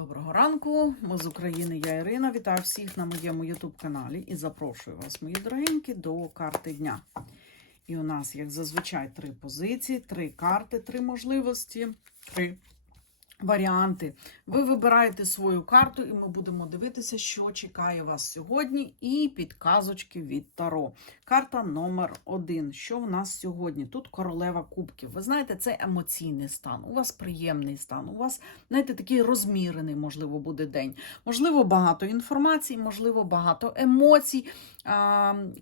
Доброго ранку, ми з України, я Ірина. Вітаю всіх на моєму YouTube-каналі і запрошую вас, мої дорогенькі, до карти дня. І у нас, як зазвичай, три позиції, три карти, три можливості, три варіанти. Ви вибираєте свою карту, і ми будемо дивитися, що чекає вас сьогодні, і підказочки від Таро. Карта номер один. Що в нас сьогодні? Тут королева кубків. Ви знаєте, це емоційний стан. У вас приємний стан. У вас, знаєте, такий розмірений, можливо, буде день. Можливо, багато інформації, можливо, багато емоцій.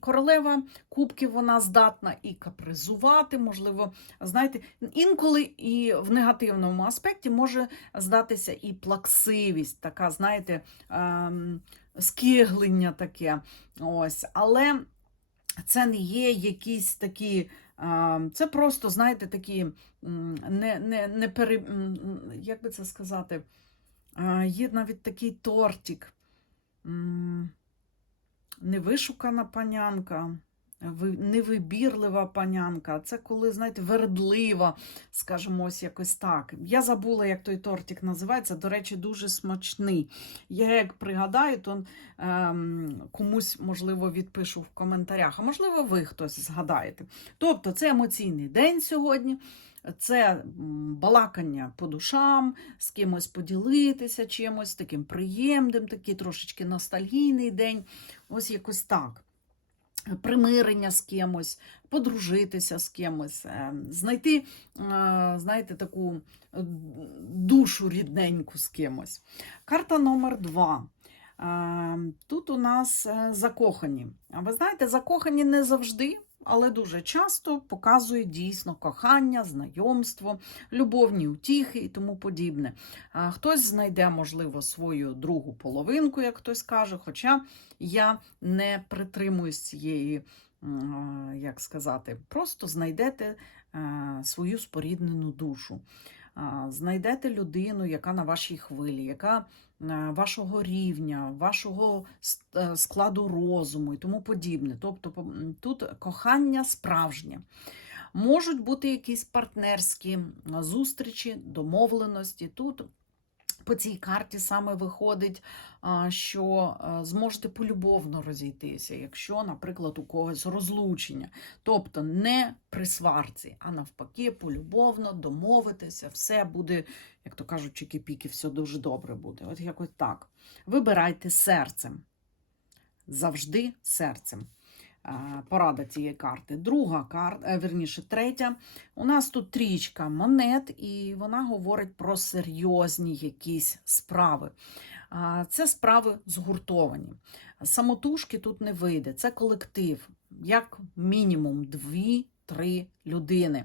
Королева кубків вона здатна і капризувати, можливо, знаєте, інколи і в негативному аспекті може здатися і плаксивість, така, знаєте, ем, скиглення таке. Ось. Але це не є якісь такі. ем, Це просто, знаєте, такі не, не, не пере, як би це сказати, Е, є навіть такий тортик. Невишукана панянка, невибірлива панянка. Це коли, знаєте, вередлива, скажімо, ось якось так. Я забула, як той тортик називається. До речі, дуже смачний. Я як пригадаю, то ем, комусь, можливо, відпишу в коментарях, а можливо, ви хтось згадаєте. Тобто, це емоційний день сьогодні. Це балакання по душам, з кимось поділитися чимось, таким приємним, такий трошечки ностальгійний день. Ось якось так. Примирення з кимось, подружитися з кимось, е, знайти, е, знаєте, таку е, душу рідненьку з кимось. Карта номер два. Тут у нас закохані. А ви знаєте, закохані не завжди, але дуже часто показує дійсно кохання, знайомство, любовні утіхи і тому подібне. Хтось знайде, можливо, свою другу половинку, як хтось каже, хоча я не притримуюсь цієї, як сказати, просто знайдете е, свою споріднену душу. Знайдете людину, яка на вашій хвилі, яка е, вашого рівня, вашого е, складу розуму і тому подібне. Тобто тут кохання справжнє. Можуть бути якісь партнерські зустрічі, домовленості. Тут по цій карті саме виходить, що е, зможете полюбовно розійтися, якщо, наприклад, у когось розлучення. Тобто не при сварці, а навпаки, полюбовно домовитися, все буде, як то кажуть, чики-піки, все дуже добре буде. От якось так. Вибирайте серцем. Завжди серцем. Е, Порада цієї карти. Друга карта, верніше, третя. У нас тут трічка монет, і вона говорить про серйозні якісь справи. Це справи згуртовані. Самотужки тут не вийде. Це колектив, як мінімум дві-три людини.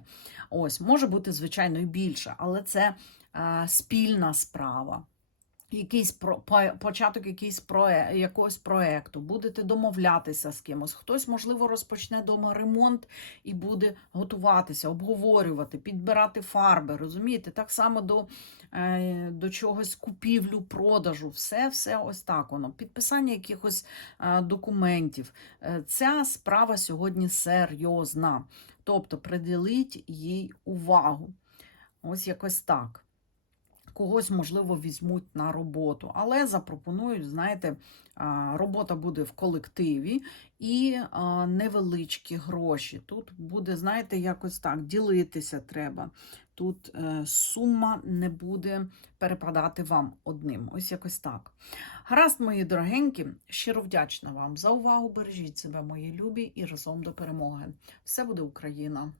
Ось, може бути, звичайно, і більше, але це е, спільна справа. Якийсь про, початок якийсь проє, якогось проекту, будете домовлятися з кимось. Хтось, можливо, розпочне дома ремонт і буде готуватися, обговорювати, підбирати фарби. Розумієте? Так само до, е, до чогось купівлю, продажу. Все, все ось так воно. Підписання якихось е, документів. Е, ця справа сьогодні серйозна. Тобто приділіть їй увагу. Ось якось так. Когось, можливо, візьмуть на роботу, але запропонують, знаєте, робота буде в колективі і невеличкі гроші. Тут буде, знаєте, якось так, ділитися треба. Тут е, сума не буде перепадати вам одним. Ось якось так. Гаразд, мої дорогенькі, щиро вдячна вам за увагу. Бережіть себе, мої любі, і разом до перемоги. Все буде Україна!